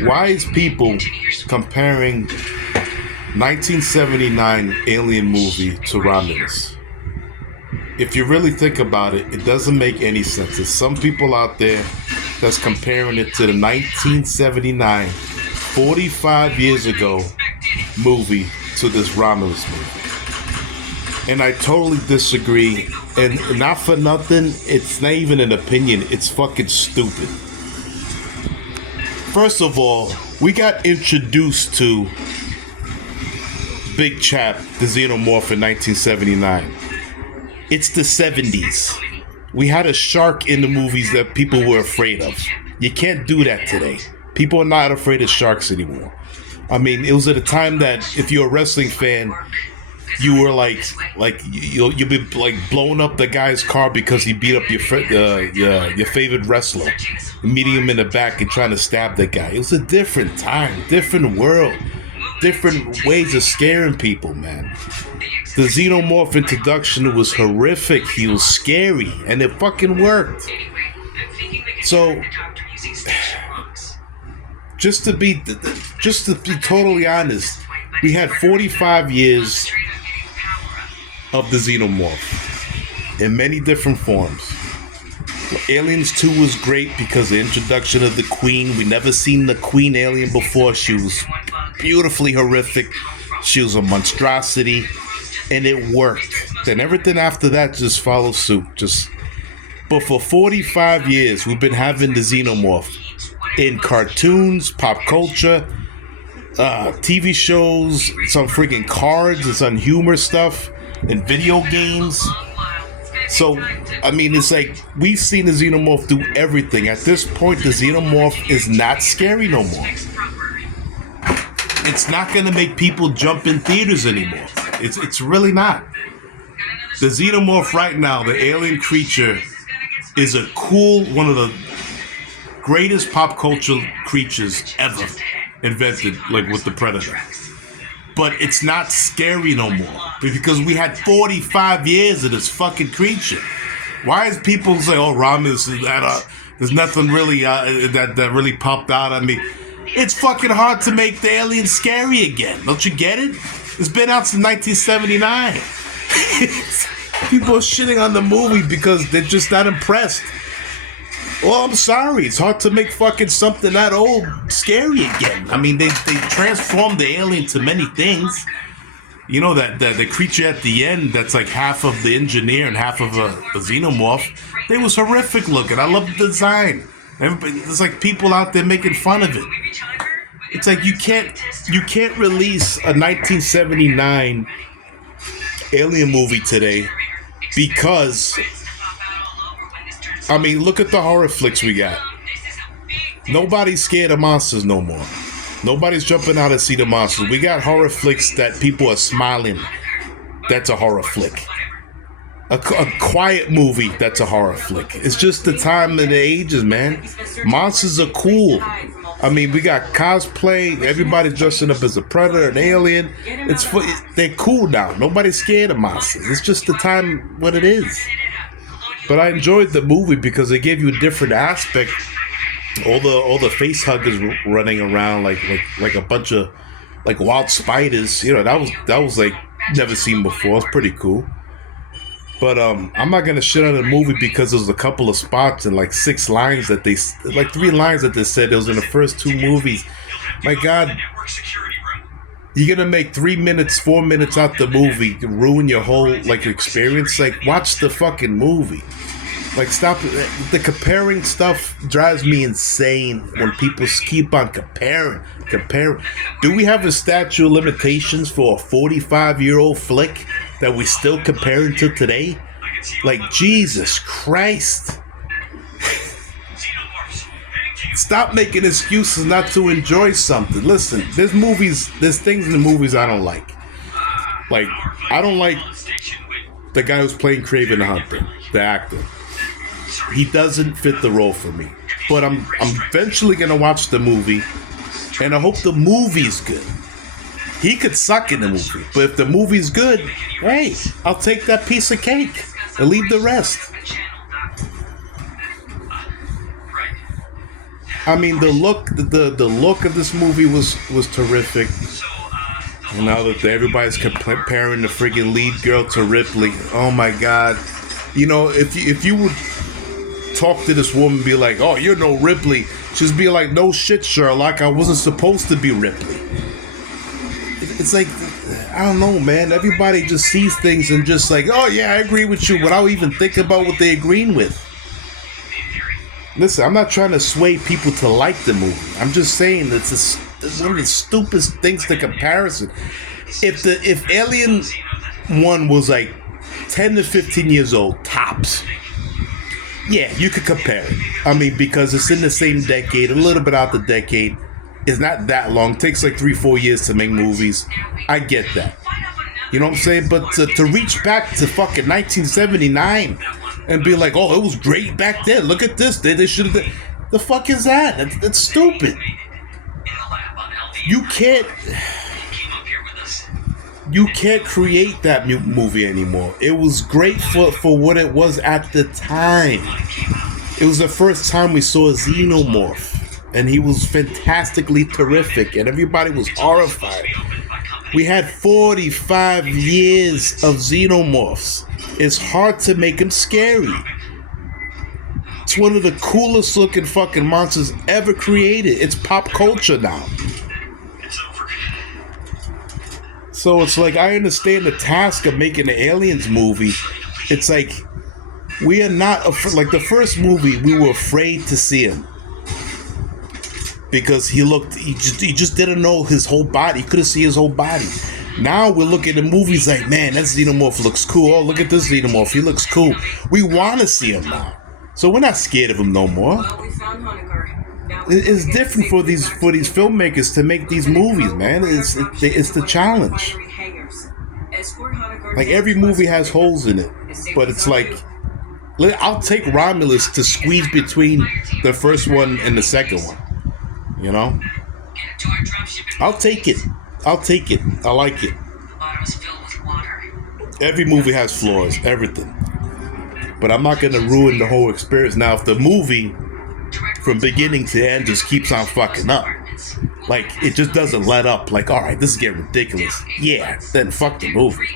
Why is people comparing 1979 Alien movie to Romulus? If you really think about it, it doesn't make any sense. There's some people out there that's comparing it to the 1979, 45 years ago movie to this Romulus movie. And I totally disagree. And not for nothing, it's not even an opinion. It's fucking stupid. First of all, we got introduced to Big Chap, the Xenomorph, in 1979. It's the 70s. We had a shark in the movies that people were afraid of. You can't do that today. People are not afraid of sharks anymore. I mean, it was at a time that if you're a wrestling fan, you were you'll be like blowing up the guy's car because he beat up your favorite wrestler, meeting him in the back and trying to stab the guy. It was a different time, different world, different ways of scaring people, man. The Xenomorph introduction was horrific. He was scary, and it fucking worked. So, just to be totally honest, we had 45 years of the Xenomorph in many different forms. Aliens 2 was great because the introduction of the Queen. We never seen the Queen alien before. She was beautifully horrific. She was a monstrosity, and it worked. Then everything after that just followed suit. But for 45 years, we've been having the Xenomorph in cartoons, pop culture, TV shows, some freaking cards, it's on humor stuff, and video games. So, I mean, it's like we've seen the Xenomorph do everything. At this point, the Xenomorph is not scary no more. It's not going to make people jump in theaters anymore. It's really not. The Xenomorph right now, the alien creature, is a cool, one of the greatest pop culture creatures ever invented, like with the Predator. But it's not scary no more because we had 45 years of this fucking creature. Why is people say, "Oh, Romulus is that? There's nothing really that really popped out at me." It's fucking hard to make the alien scary again. Don't you get it? It's been out since 1979. People are shitting on the movie because they're just not impressed. Well, I'm sorry. It's hard to make fucking something that old scary again. I mean, they transformed the alien to many things. You know, that the creature at the end that's like half of the engineer and half of a xenomorph, they was horrific looking. I love the design. There's like people out there making fun of it. It's like you can't release a 1979 alien movie today because, I mean, look at the horror flicks we got. Nobody's scared of monsters no more. Nobody's jumping out to see the monsters. We got horror flicks that people are smiling. That's a horror flick. A quiet movie, that's a horror flick. It's just the time and the ages, man. Monsters are cool. I mean, we got cosplay. Everybody's dressing up as a predator, an alien. They're cool now. Nobody's scared of monsters. It's just the time what it is. But I enjoyed the movie because it gave you a different aspect. All the face huggers running around like a bunch of like wild spiders. You know, that was like never seen before. It's pretty cool. But I'm not gonna shit on the movie because there's a couple of spots and like 6 lines that they, like 3 lines that they said it was in the first 2 movies. My God, you're gonna make 3 minutes, 4 minutes out the movie to ruin your whole like experience. Like, watch the fucking movie. Like, stop. The comparing stuff drives me insane when people keep on comparing. Do we have a statute of limitations for a 45-year-old flick that we still comparing to today? Like, Jesus Christ. Stop making excuses not to enjoy something. Listen, there's things in the movies I don't like. Like, I don't like the guy who's playing Kraven the Hunter, the actor. He doesn't fit the role for me. But I'm eventually going to watch the movie, and I hope the movie's good. He could suck in the movie, but if the movie's good, hey, I'll take that piece of cake and leave the rest. I mean, the look of this movie was terrific. And now that everybody's comparing the friggin' lead girl to Ripley, oh my god! You know, if you would talk to this woman, and be like, "Oh, you're no Ripley," she'd be like, "No shit, Sherlock. I wasn't supposed to be Ripley." It's like, I don't know, man. Everybody just sees things and just like, "Oh yeah, I agree with you," without even thinking about what they're agreeing with. Listen, I'm not trying to sway people to like the movie. I'm just saying it's one of the stupidest things to comparison. If Alien 1 was like 10 to 15 years old, tops, yeah, you could compare it. I mean, because it's in the same decade, a little bit out the decade. It's not that long. It takes like 3-4 years to make movies. I get that. You know what I'm saying? But to reach back to fucking 1979 and be like, "Oh, it was great back then. Look at this. They should have." The fuck is that? That's stupid. You can't create that movie anymore. It was great for what it was at the time. It was the first time we saw a xenomorph, and he was fantastically terrific, and everybody was horrified. We had 45 years of xenomorphs. It's hard to make them scary. It's one of the coolest looking fucking monsters ever created. It's pop culture now. So it's like, I understand the task of making an Aliens movie. It's like, we are not like the first movie, we were afraid to see him because he just didn't know his whole body. He couldn't see his whole body. Now we're looking at movies like, man, that xenomorph looks cool. Oh, look at this xenomorph, he looks cool. We want to see him now, so we're not scared of him no more. It's different for these filmmakers to make these movies, man. It's the challenge. Like, every movie has holes in it, but it's like, I'll take Romulus to squeeze between the first one and the second one. You know, I'll take it. I like it. Every movie has flaws, everything. But I'm not gonna ruin the whole experience. Now, if the movie from beginning to end just keeps on fucking up, like, it just doesn't let up, like, all right, this is getting ridiculous, yeah, then fuck the movie.